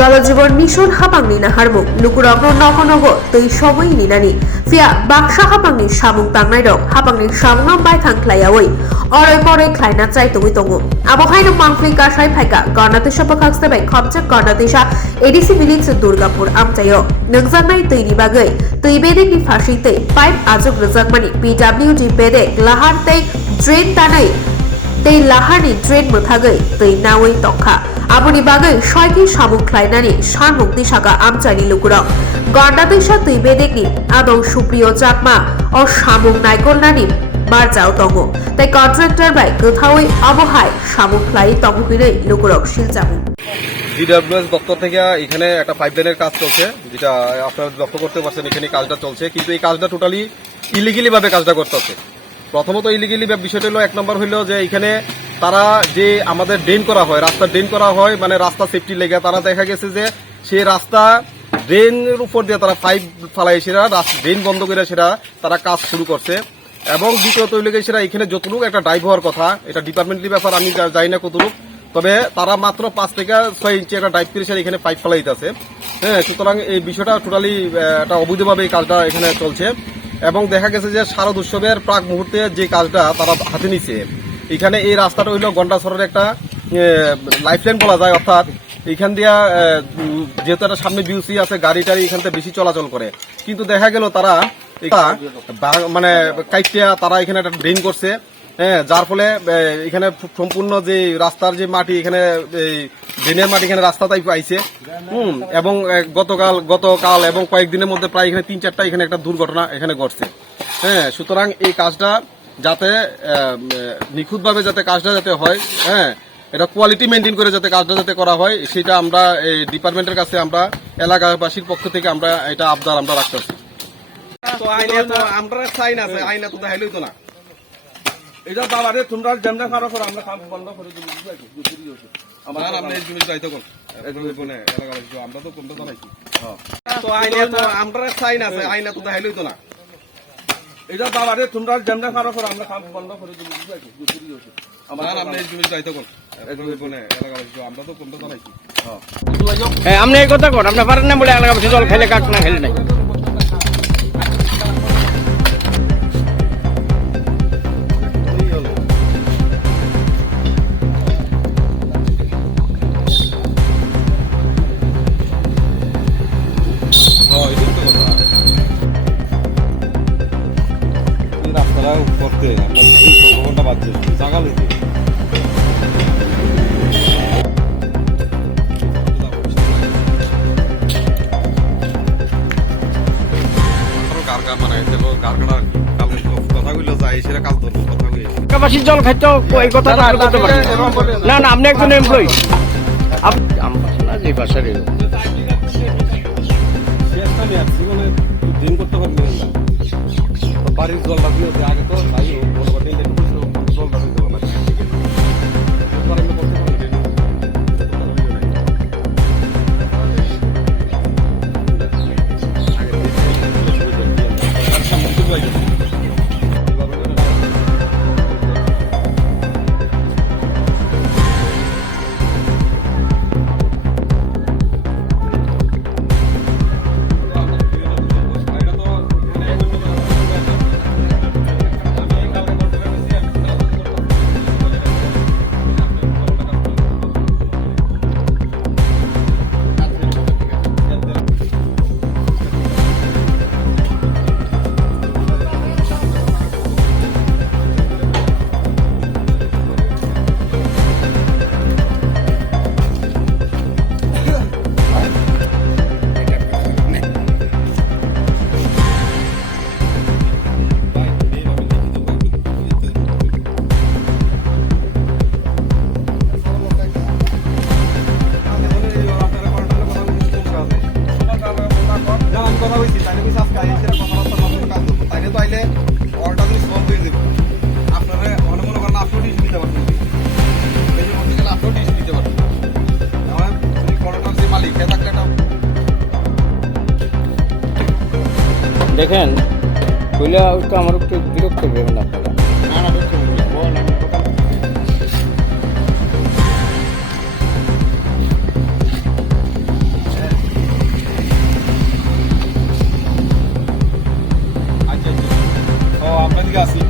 জলজীবন mission হাপাংনি নাহারমুক লুকুরগ্ন নগনগ তৈ সময় নিনানি ফিয়া Baksa হাপাংনি সামুং তাंनाय dok हापांनि सामुंआव बायथांख्लायावै array परै ख्लायना चाइतङै दङ आबहायनो मांफ्लि कासाय फायका गणदेशा पखाक्सबाय खबजक गणदेशा एडिसि बिलिंस दुर्गापुर आमचायो नोंजांनाय दैनि बागै दै बेदेकनि फारसि दै पाइप आजब रोजाकमानि पिडब्लिउडि बेदेक लाहार दै ड्रेन तानै दै लाहारनि ड्रेन मोथागै दै नावै तखा आबुनि बागै सयखि सामुं ख्लायनानि सारमुं दिसागा आमचानि लुकुराव गणदेशा दै बेदेकनि आदं सुप्रिय चाकमा अ सामुं नायगलनानि बारजाव दङ তাই কন্ট্রাক্টর বাই কোথাওই আবহায় সামুখলাই তমহিরে লুকুরক শিলজামু ডিডব্লিউএস দপ্তর থেকে এখানে একটা পাইপলাইনের কাজ চলছে, যেটা আপনারা লক্ষ্য করতে পারছেন এখানে কাজটা চলছে, কিন্তু এই কাজটা টোটালি ইলিগেলি ভাবে কাজটা করতেছে। প্রথমত ইলিগেলি বিষয়টা হলো, এক নম্বর হইলো যে এখানে তারা যে আমাদের ড্রেন করা হয়, রাস্তা ড্রেন করা হয়, মানে রাস্তা সেফটি লেগে তারা দেখা গেছে যে সেই রাস্তা ড্রেনের উপর দিয়ে তারা পাইপ ফালাই সেটা ড্রেন বন্ধ করে সেটা তারা কাজ শুরু করছে। এবং দ্বিতীয়ত হইলে সেটা এখানে যতটুকু একটা ড্রাইভ হওয়ার কথা, এটা ডিপার্টমেন্টের ব্যাপার, আমি জানি না কতটুকু, তবে তারা মাত্র 5 থেকে 6 ইঞ্চি একটা ড্রাইভ করে সেটা এখানে পাইপ ফেলাইতেছে। হ্যাঁ, সুতরাং এই বিষয়টা টোটালি একটা অবৈধভাবে এই কাজটা এখানে চলছে। এবং দেখা গেছে যে শারদ উৎসবের প্রাক মুহূর্তে যে কাজটা তারা হাতে নিছে, এখানে এই রাস্তাটা হইল গন্ডাছড়ের একটা লাইফলাইন বলা যায়, অর্থাৎ এখান দিয়া যেহেতু একটা সামনে বিউসি আছে, গাড়ি টাড়ি এখান থেকে বেশি চলাচল করে, কিন্তু দেখা গেল তারা মানে কাইটিয়া তারা এখানে একটা ড্রেন করছে। হ্যাঁ, যার ফলে এখানে সম্পূর্ণ যে রাস্তার যে মাটি, এখানে ড্রেনের মাটি এখানে রাস্তাটাই পাইছে। এবং গতকাল এবং কয়েকদিনের মধ্যে প্রায় এখানে 3-4টা এখানে একটা দুর্ঘটনা এখানে ঘটছে। হ্যাঁ, সুতরাং এই কাজটা যাতে নিখুঁতভাবে যাতে কাজটা যাতে হয়, হ্যাঁ, এটা কোয়ালিটি মেনটেন করে যাতে কাজটা যাতে করা হয়, সেটা আমরা এই ডিপার্টমেন্টের কাছে আমরা এলাকাবাসীর পক্ষ থেকে আমরা এটা আবদার আমরা রাখতেছি। তো আইনে তো আমরা চাই না, আইনে তো দেখাইলই তো না, এটা বাবারে তোমরা যেমন খারাপ করো আমরা কাম বন্ধ করে দিই। আমার আপনি এই জিনিস দায়িত্ব করুন, এলাকাবাসী আমরা তো কোনটা জানাইছি। তো আইনে তো আমরা চাই না, আইনে তো দেখাইলই তো না, এটা বাবারে তোমরা যেমন খারাপ করো আমরা কাম বন্ধ করে দিই। আমার আপনি এই জিনিস দায়িত্ব করুন, এলাকাবাসী আমরা তো কোনটা জানাইছি। হ্যাঁ, আপনি এই কথা কর, আপনি পারেন না বলে এলাকাবাসী জল খেলে কাক না খেলে নাই। রাস্তাটা করতে আমরা ঘন্টা বাদ দিচ্ছি জায়গা লইতে। এলাকাবাসীর জল খাইতে এই কথা বলতে পারেন না। না, আপনি একজন এমপ্লয়ি, না যে বাসার বাড়ির জলটা দিয়ে আগে তো তাই জলটা দিতে হবে। দেখেন কইলে আমার একটু বিরক্ত করবেন আপনারা। আপনার দিকে আসি